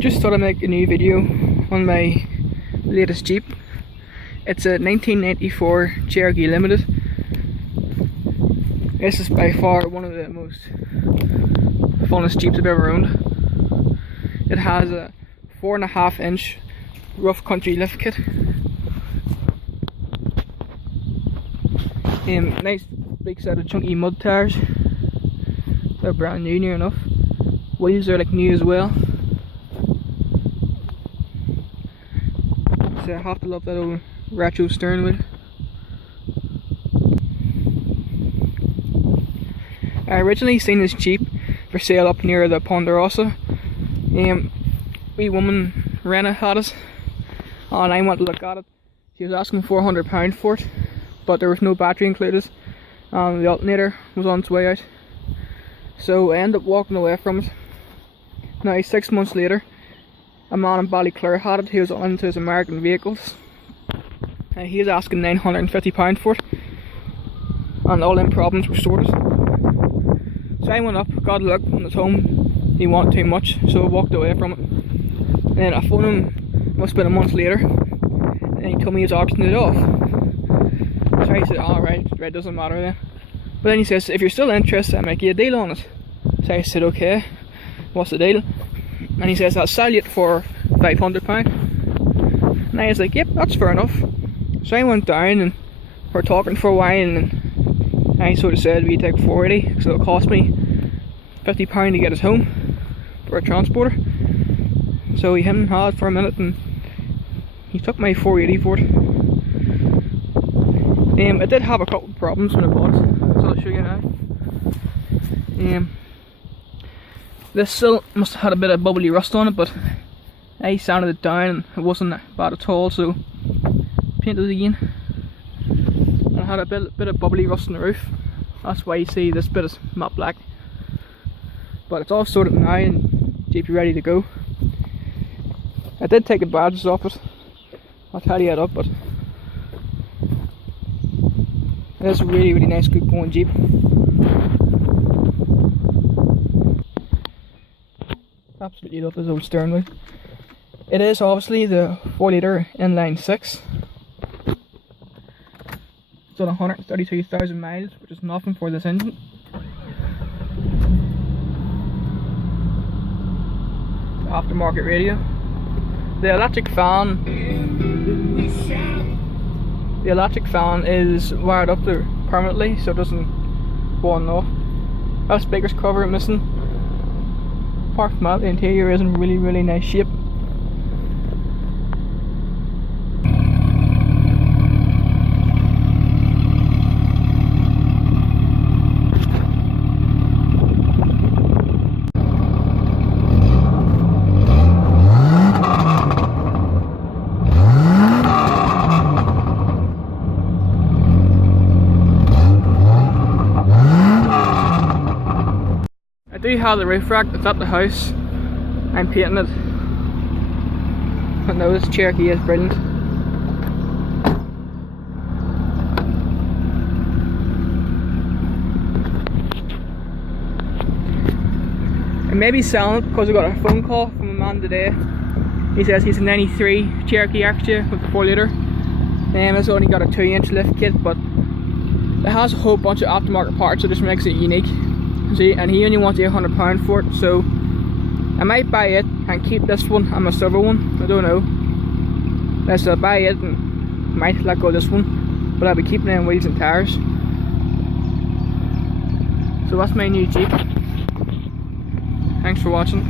Just thought I'd make a new video on my latest Jeep. It's a 1994 Cherokee Limited. This is by far one of the most funnest Jeeps I've ever owned. It has a 4.5-inch rough country lift kit. Nice big set of chunky mud tyres. They're brand new, near enough. Wheels are like new as well. So I have to love that old retro steering wheel. I originally seen this Jeep for sale up near the Ponderosa. Wee woman Rena had it, and I went to look at it. She was asking £400 for it, but there was no battery included, and the alternator was on its way out. So I ended up walking away from it. Now 6 months later, a man in Ballyclare had it. He was into his American vehicles, and he was asking £950 for it, and all them problems were sorted. So I went up, got a look, and at home he wanted too much, so I walked away from it. And then I phoned him, must have been a month later, and he told me he was auctioning it off. So I said, alright, right, doesn't matter then. But then he says, if you're still interested, I'll make you a deal on it. So I said, okay, what's the deal? And he says, I'll sell you it for £500. And I was like, yep, that's fair enough. So I went down and we're talking for a while, and I sort of said, we take 480 because it'll cost me £50 to get us home for a transporter. So he hemmed and hawed for a minute, and he took my 480 for it. I did have a couple of problems when I bought it, so I'll show you now. This still must have had a bit of bubbly rust on it, but I sanded it down and it wasn't bad at all, so painted it again. And I had a bit of bubbly rust on the roof. That's why you see this bit is matte black. But it's all sorted now and Jeep ready to go. I did take the badges off it. I'll tidy it up, but it's a really nice, good going Jeep. Absolutely love this old steering wheel. It is obviously the 4-litre inline 6. It's on 132,000 miles, which is nothing for this engine. The aftermarket radio. The electric fan. The electric fan is wired up there permanently, so it doesn't go on and off. That speaker's cover missing. Apart from that, the interior is in really nice shape. I do have the roof rack, it's at the house. I'm painting it. But no, this Cherokee is brilliant. I may be selling it because I got a phone call from a man today. He says he's a 93 Cherokee Extra with a 4-litre. It's only got a 2-inch lift kit, but it has a whole bunch of aftermarket parts, so it just makes it unique. See, and he only wants £800 for it, so I might buy it and keep this one and my silver one. I don't know. Unless I'll buy it and might let go of this one, but I'll be keeping them wheels and tyres. So that's my new Jeep. Thanks for watching.